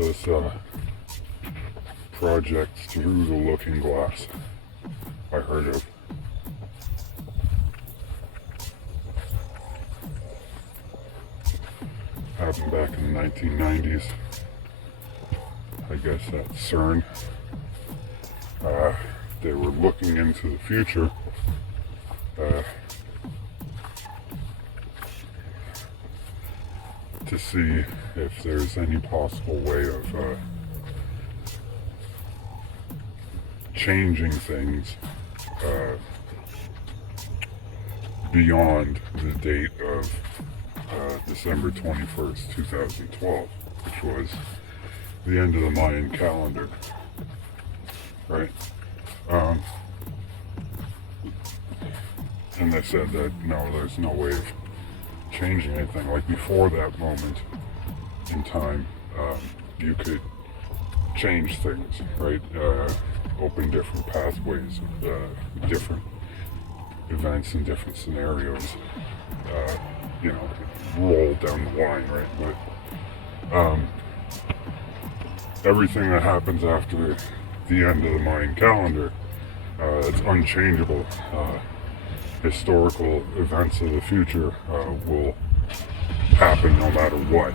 this project Through the Looking Glass I heard of. Happened back in the 1990s. I guess at CERN. They were looking into the future. To see if there's any possible way of changing things beyond the date of December 21st, 2012, which was the end of the Mayan calendar, right? And they said that no, there's no way of changing anything. Like before that moment in time, you could change things, right? Open different pathways, different events and different scenarios, roll down the line, right? But everything that happens after the end of the Mayan calendar, it's unchangeable. Historical events of the future will happen no matter what.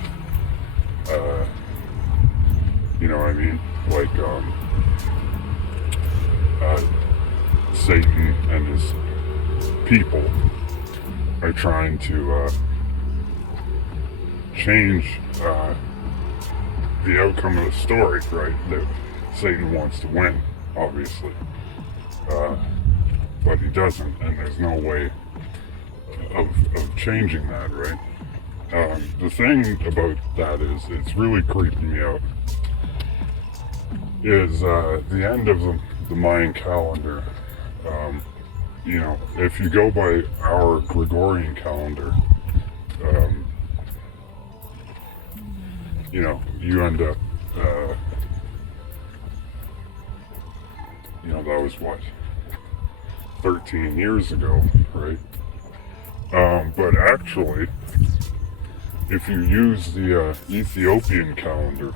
You know what I mean? Like Satan and his people are trying to change the outcome of the story, right? That Satan wants to win, obviously. But he doesn't, and there's no way of changing that, right? The thing about that is, it's really creeping me out, is the end of the Mayan calendar. If you go by our Gregorian calendar, you end up, that was what? 13 years ago, right? But actually, if you use the Ethiopian calendar,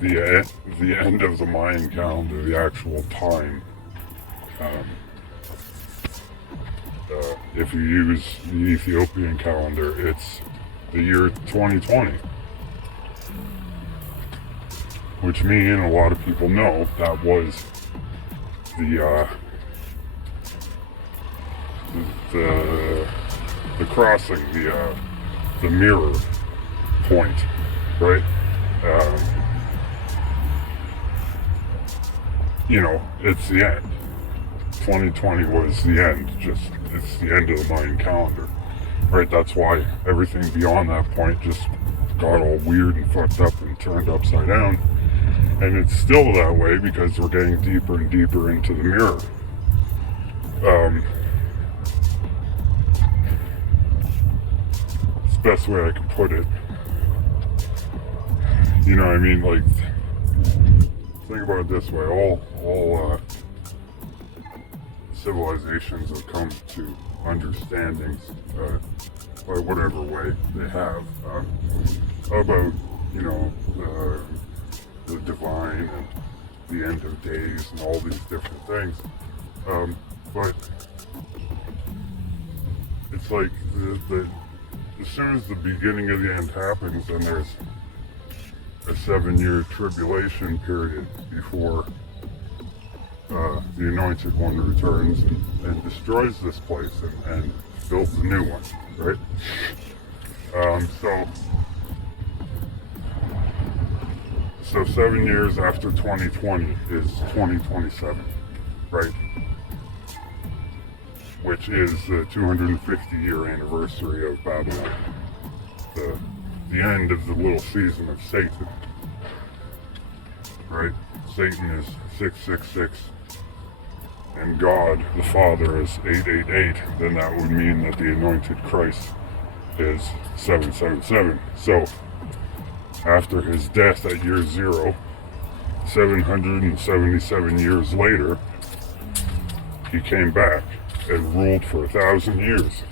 the end of the Mayan calendar, the actual time, if you use the Ethiopian calendar, it's the year 2020. Which me and a lot of people know that was the crossing, the mirror point, right? It's the end. 2020 was the end. It's the end of the Mayan calendar, right? That's why everything beyond that point just got all weird and fucked up and turned upside down. And it's still that way because we're getting deeper and deeper into the mirror. It's the best way I can put it. You know what I mean? Like, think about it this way. All civilizations have come to understandings, by whatever way they have, about, the divine and the end of days and all these different things. But it's like as soon as the beginning of the end happens, then there's a 7-year tribulation period before the Anointed One returns and destroys this place and builds a new one, right? So 7 years after 2020 is 2027, right? Which is the 250-year anniversary of Babylon, the end of the little season of Satan, right? Satan is 666, and God, the Father, is 888. Then that would mean that the Anointed Christ is 777. So, after his death at year 0, 777 years later, he came back and ruled for 1,000 years.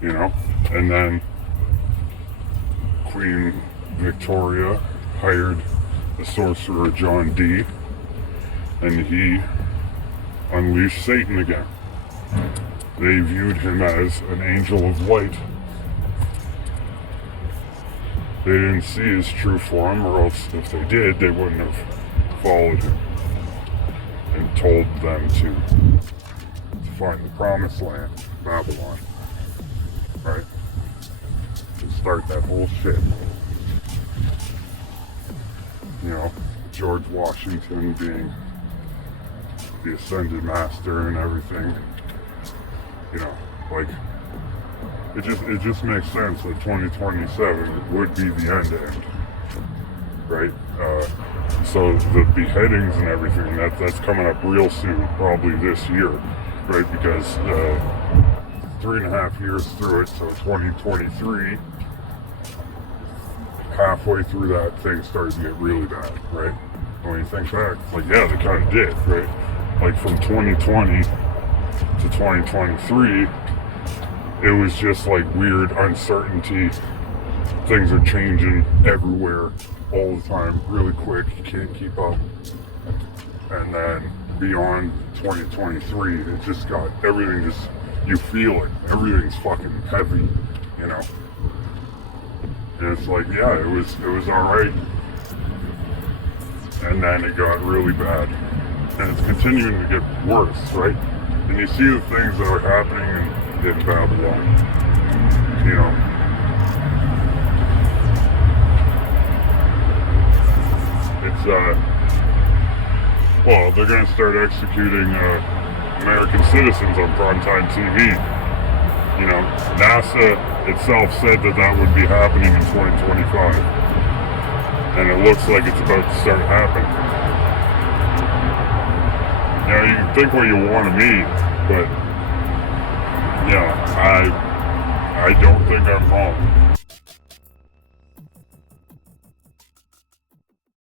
you know? And then Queen Victoria hired the sorcerer John Dee, and he unleashed Satan again. They viewed him as an angel of light. They didn't see his true form, or else if they did, they wouldn't have followed him and told them to find the promised land, Babylon, right? To start that whole shit. You know, George Washington being the ascended master and everything. You know, like, it just makes sense that 2027 would be the end, right? So the beheadings and everything, that's coming up real soon, probably this year, right? Because 3.5 years through it, so 2023, halfway through that, things started to get really bad, right? When you think back, like, yeah, they kind of did, right? Like, from 2020 to 2023, it was just like weird uncertainty. Things are changing everywhere all the time, really quick. You can't keep up. And then beyond 2023, it just got, everything just, you feel it. Everything's fucking heavy, you know? And it's like, yeah, it was alright. And then it got really bad. And it's continuing to get worse, right? And you see the things that are happening in Babylon, you know. It's, well, they're going to start executing American citizens on primetime TV. You know, NASA itself said that would be happening in 2025. And it looks like it's about to start happening. You know, you can think what you want of me, but yeah, I don't think I'm wrong.